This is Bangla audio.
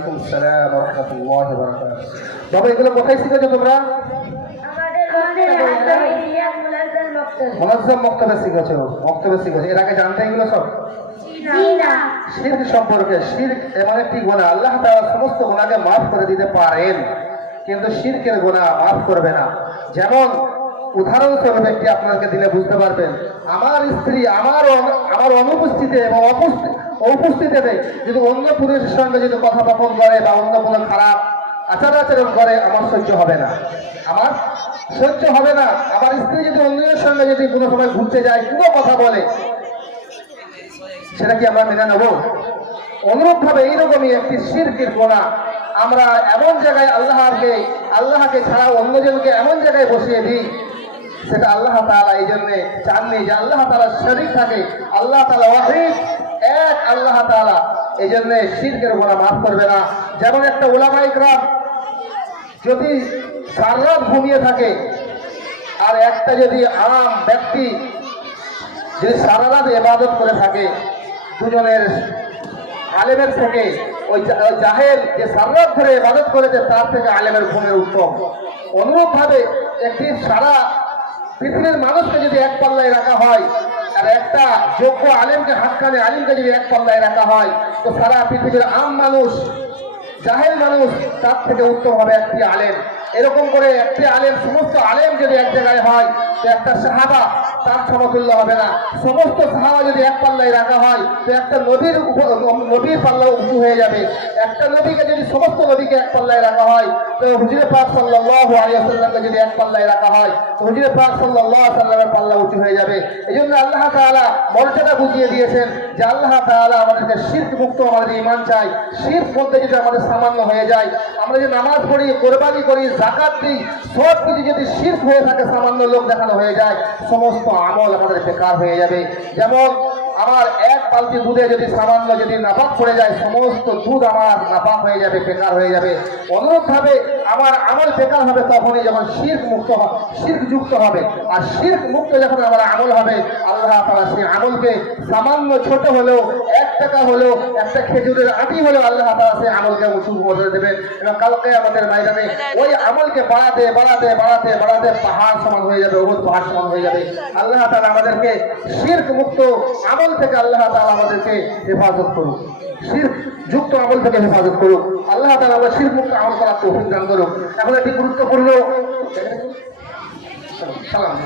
ওয়া বারাকাতুহু। বাবা এগুলো কোথায় শিখেছো তোমরা? মুনাজ্জাম মক্তবে। শিখেছো মক্তবে শিখেছো। এর আগে জানতে এগুলো সব? শির্ক সম্পর্কে শির্ক এমন একটি গোনা আল্লাহ তাআলা সমস্ত গোনাকে মাফ করে দিতে পারেন। কিন্তু শিরকের গোনা মাফ করবে না। যেমন উদাহরণস্বরূপ একটি আপনাকে দিলে বুঝতে পারবেন আমার স্ত্রী আমার আমার অনুপস্থিতিতে এবং অপুষ্টি- উপস্থিতিতে যদি অন্য পুরুষের সঙ্গে যদি কথা কথোপকথন করে বা অন্য কোনো খারাপ আচার আচরণ করে, আমার সহ্য হবে না। আমার সহ্য হবে না। আমার স্ত্রী যদি অন্যের সঙ্গে যদি কোনো সময় ঘুরতে যায়, কোনো কথা বলে, সেটা কি আমরা মেনে নেব? অনুরূপভাবে এইরকমই একটি শিরকের গোনা আমরা এমন জায়গায় আল্লাহকে আল্লাহকে ছাড়া অন্যজনকে এমন জায়গায় বসিয়ে দিই সেটা আল্লাহ তাআলা এই জন্যে চাননি যে আল্লাহ তালা শরীর থাকে, আল্লাহ তাআলা ওয়াহিদ, এক আল্লাহ তাআলা এই জন্যে শিরকের গোনা মাফ করবে না। যেমন একটা ওলামা ইকরাম, যদি সারা ঘুমিয়ে থাকে, আর একটা যদি আম ব্যক্তি যদি সারা রাত এবাদত করে থাকে, দুজনের আলেমের থেকে, ওই জা- ওই জাহেল যে সারা রাত ধরে এবাদত করেছে, তার থেকে আলেমের ঘুমের উত্তম। অনুরূপভাবে একটি সারা পৃথিবীর মানুষকে যদি এক পাল্লায় রাখা হয়, আর একটা যোগ্য আলেমকে হাতখানে আলিমকে যদি এক পাল্লায় রাখা হয়, তো সারা পৃথিবীর আম মানুষ, জাহেল মানুষ, তার থেকে উত্তম হবে একটি আলেম। এরকম করে একটি আলেম, সমস্ত আলেম যদি এক জায়গায় হয়, তো একটা সাহাবা, তার সমতুল্য হবে না। সমস্ত সাহাবা যদি এক পাল্লায় রাখা হয়, তো একটা নদীর নদীর পাল্লা উঁচু হয়ে যাবে। একটা নদীকে যদি সমস্ত নদীকে এক পাল্লায় রাখা হয়, তো হুজুরে পাক আলাইহি ওয়াসাল্লামকে যদি এক পাল্লায় রাখা হয়, তো হুজুরে পাক সাল্লাল্লাহু আলাইহি ওয়াসাল্লামের পাল্লা উঁচু হয়ে যাবে। এই জন্য আল্লাহ তাআলা মর্যাদা বুঝিয়ে দিয়েছেন যে আল্লাহ তাআলা আমাদেরকে শিরক মুক্ত আমাদের ইমান চাই। শিরক বলতে যদি আমাদের সামান্য হয়ে যায়, আমরা যে নামাজ পড়ি, কোরবানি করি জাকাত দিই সব কিছু যদি শির্ক হয়ে থাকে, সামান্য লোক দেখানো হয়ে যায়, সমস্ত আমল আমাদের বেকার হয়ে যাবে। যেমন আমার এক বালতি দুধে যদি সামান্য যদি নাপাক পড়ে যায়, সমস্ত দুধ আমার নাপাক হয়ে যাবে, বেকার হয়ে যাবে। অনুরূপভাবে আমার আমল বেকার হবে তখনই যখন শির্ক মুক্ত শির্ক যুক্ত হবে। আর শির্ক মুক্ত যখন আমার আমল হবে, আল্লাহ তাআলা সেই আমলকে সামান্য ছোট হলেও, এক টাকা হলেও, একটা খেজুরের আটি হলেও আল্লাহ তাআলা সেই আমলকে উঁচু করে দেবেন। এবং কালকে আমাদের ময়দানে ওই আমলকে বাড়াতে বাড়াতে বাড়াতে বাড়াতে পাহাড় সমান হয়ে যাবে ওগুলো পাহাড় সমান হয়ে যাবে। আল্লাহ তাআলা আমাদেরকে শির্ক মুক্ত আমল থেকে আল্লাহ তালা আমাদেরকে হেফাজত করুক। শির্ক যুক্ত আমল থেকে হেফাজত করুক। আল্লাহ তালা আমরা শির মুক্ত আমল করার তৌফিক দান করুক। এখন একটি গুরুত্বপূর্ণ সালাম।